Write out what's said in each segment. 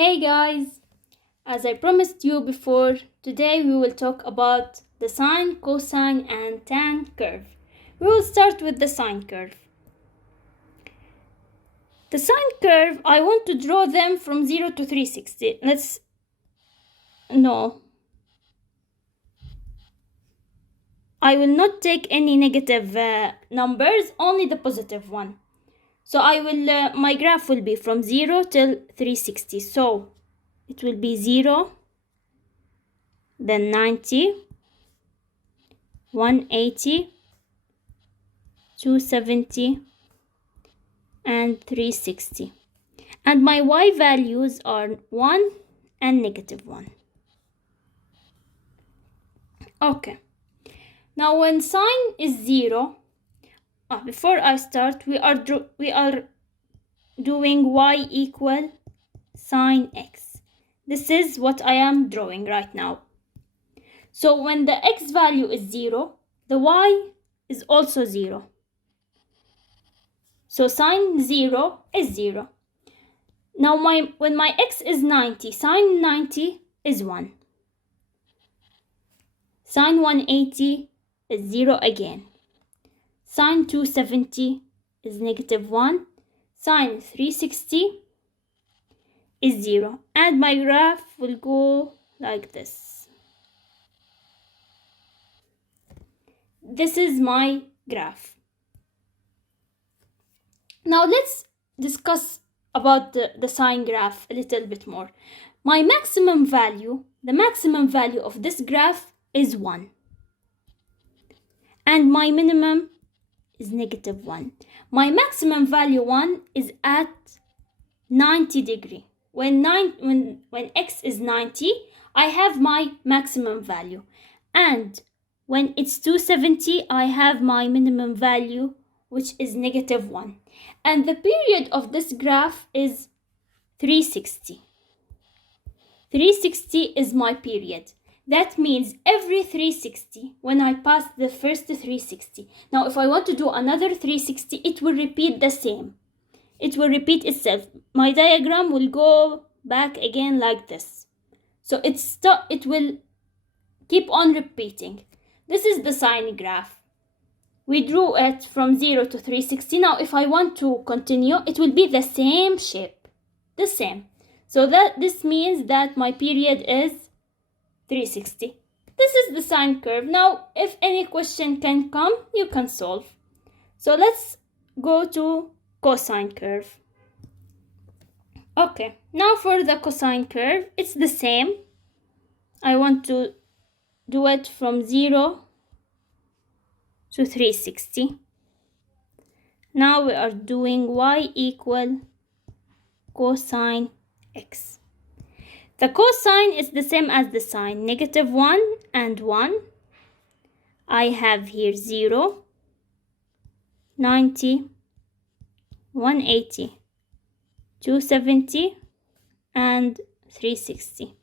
Hey guys! As I promised you before, today we will talk about the sine, cosine, and tan curve. We will start with the sine curve. The sine curve, I want to draw them from 0 to 360. I will not take any negative numbers, only the positive one. So my graph will be from 0 till 360. So it will be 0, then 90, 180, 270, and 360. And my y values are 1 and -1. Okay. Now when sine is 0, before I start, we are doing y equal sine x. This is what I am drawing right now. So when the x value is 0, the y is also 0. So sine 0 is 0. Now when my x is 90, sine 90 is 1. Sine 180 is 0 again. Sine 270 is -1. Sine 360 is 0. And my graph will go like this. This is my graph. Now let's discuss about the sine graph a little bit more. The maximum value of this graph is 1. And my minimum is -1. My maximum value 1 is at 90 degree. When x is 90, I have my maximum value. And when it's 270, I have my minimum value, which is -1. And the period of this graph is 360. 360 is my period. That means every 360, when I pass the first 360. Now, if I want to do another 360, it will repeat the same. It will repeat itself. My diagram will go back again like this. So it will keep on repeating. This is the sine graph. We drew it from 0 to 360. Now, if I want to continue, it will be the same shape. The same. So this means that my period is 360. This is the sine curve. Now, if any question can come, you can solve. So let's go to cosine curve. Okay, now for the cosine curve, it's the same. I want to do it from 0 to 360. Now we are doing y equal cosine x. The cosine is the same as the sine, -1 and 1. I have here 0, 90, 180, 270, and 360.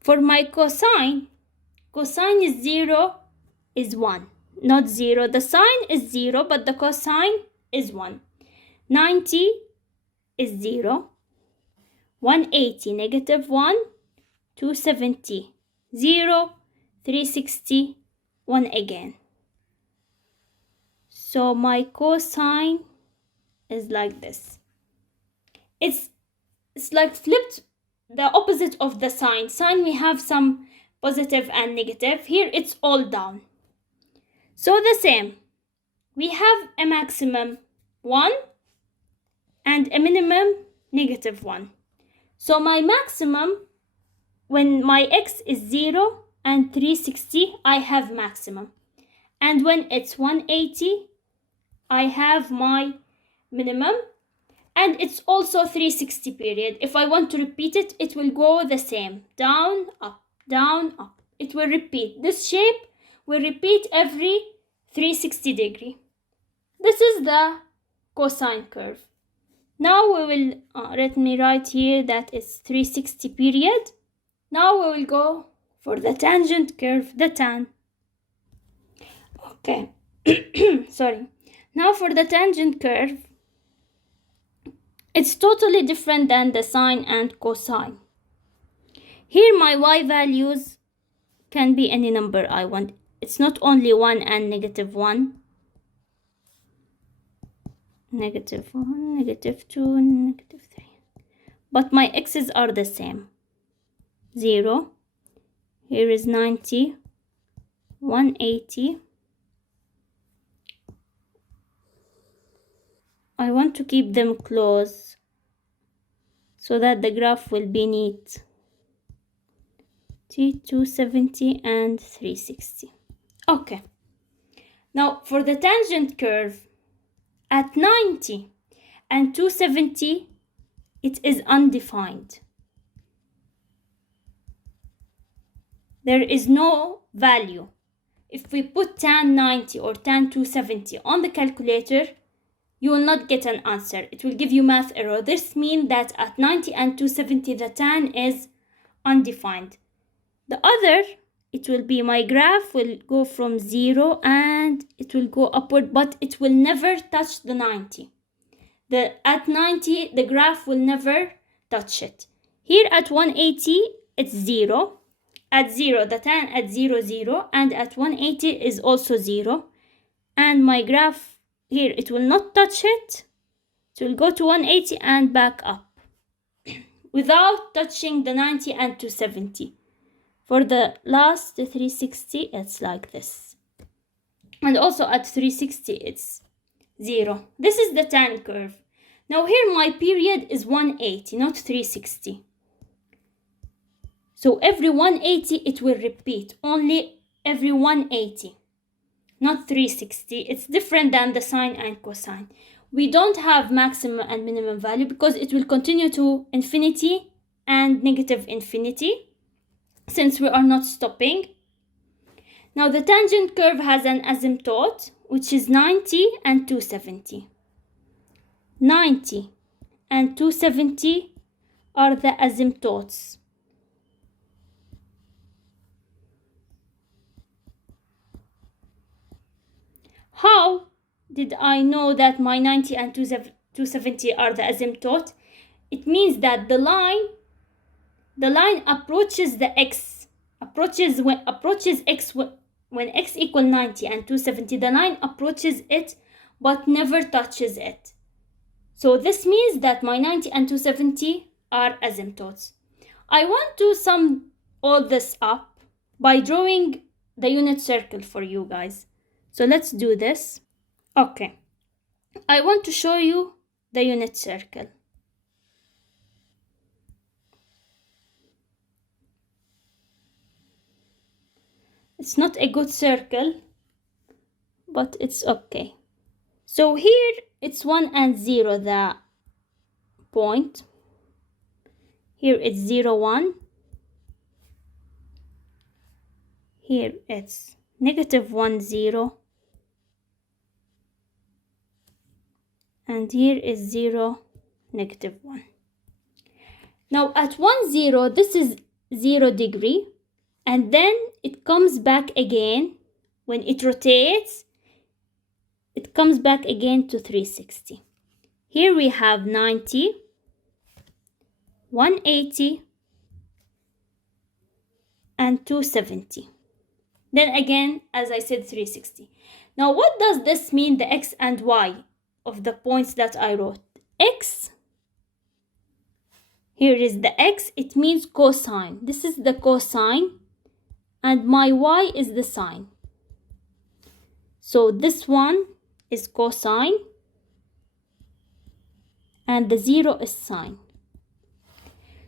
For my cosine is 0 is 1, not 0. The sine is 0, but the cosine is 1. 90 is 0. 180 -1, 270 0, 360 1 again. So my cosine is like this. It's like flipped the opposite of the sine. Sine we have some positive and negative. Here it's all down. So the same. We have a maximum 1 and a minimum -1. So my maximum, when my x is 0 and 360, I have maximum. And when it's 180, I have my minimum. And it's also 360 period. If I want to repeat it, it will go the same. Down, up, down, up. It will repeat. This shape will repeat every 360 degree. This is the cosine curve. Now we will, let me write here that it's 360 period. Now we will go for the tangent curve, the tan. Okay, sorry. Now for the tangent curve, It's totally different than the sine and cosine. Here my y values can be any number I want. It's not only 1 and -1, -1, -2, -3. But my x's are the same. 0. Here is 90, 180. I want to keep them close so that the graph will be neat. 270 and 360. Okay. Now for the tangent curve, at 90 and 270, it is undefined. There is no value. If we put tan 90 or tan 270 on the calculator, you will not get an answer. It will give you math error. This means that at 90 and 270, the tan is undefined. The other, it will be my graph will go from 0 and it will go upward, but it will never touch the 90. At 90, the graph will never touch it. Here at 180, it's 0. At 0, the tan at 0, 0. And at 180 is also 0. And my graph here, it will not touch it. It will go to 180 and back up without touching the 90 and 270. For the last 360, it's like this. And also at 360, it's 0. This is the tan curve. Now here my period is 180, not 360. So every 180, it will repeat. Only every 180. Not 360. It's different than the sine and cosine. We don't have maximum and minimum value because it will continue to infinity and negative infinity since we are not stopping. Now the tangent curve has an asymptote, which is 90 and 270. 90 and 270 are the asymptotes. How did I know that my 90 and 270 are the asymptote? It means that the line approaches the x, approaches x when x equal 90 and 270. The line approaches it but never touches it. So this means that my 90 and 270 are asymptotes. I want to sum all this up by drawing the unit circle for you guys. So let's do this. Okay. I want to show you the unit circle. It's not a good circle, but it's okay. So here it's 1 and 0, the point. Here it's 0, 1. Here it's -1, 0. And here is 0, -1. Now at 1, 0, this is 0 degree. And then it comes back again. When it rotates, it comes back again to 360. Here we have 90, 180, and 270. Then again, as I said, 360. Now what does this mean, the x and y of the points that I wrote? X, here is the x, it means cosine. This is the cosine. And my y is the sine. So this one is cosine. And the 0 is sine.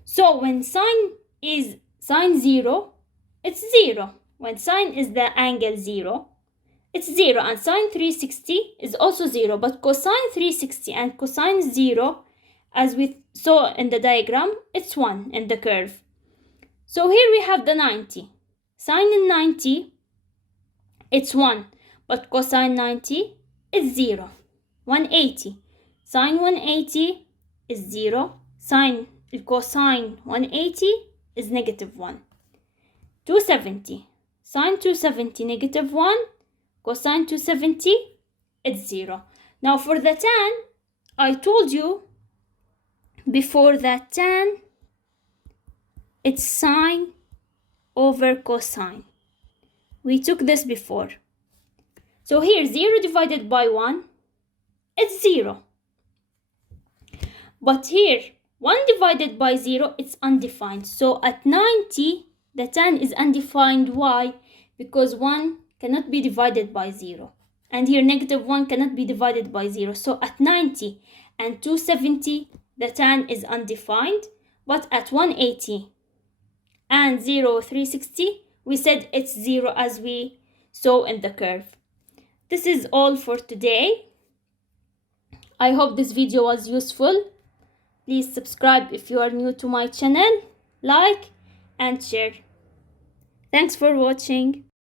So when sine is sine 0, it's 0. When sine is the angle 0, it's 0. And sine 360 is also 0. But cosine 360 and cosine 0, as we saw in the diagram, it's 1 in the curve. So here we have the 90. Sine 90, it's 1, but cosine 90 is 0. 180. Sine 180 is 0. Cosine 180 is -1. 270. Sine 270, -1. Cosine 270, it's 0. Now for the tan, I told you before that tan, it's sine over cosine. We took this before. So here, 0 divided by 1, it's 0. But here, 1 divided by 0, it's undefined. So at 90, the tan is undefined. Why? Because 1 cannot be divided by 0. And here, -1 cannot be divided by 0. So at 90 and 270, the tan is undefined. But at 180 and 0, 360, we said it's 0 as we saw in the curve. This is all for today. I hope this video was useful. Please subscribe if you are new to my channel, like and share. Thanks for watching.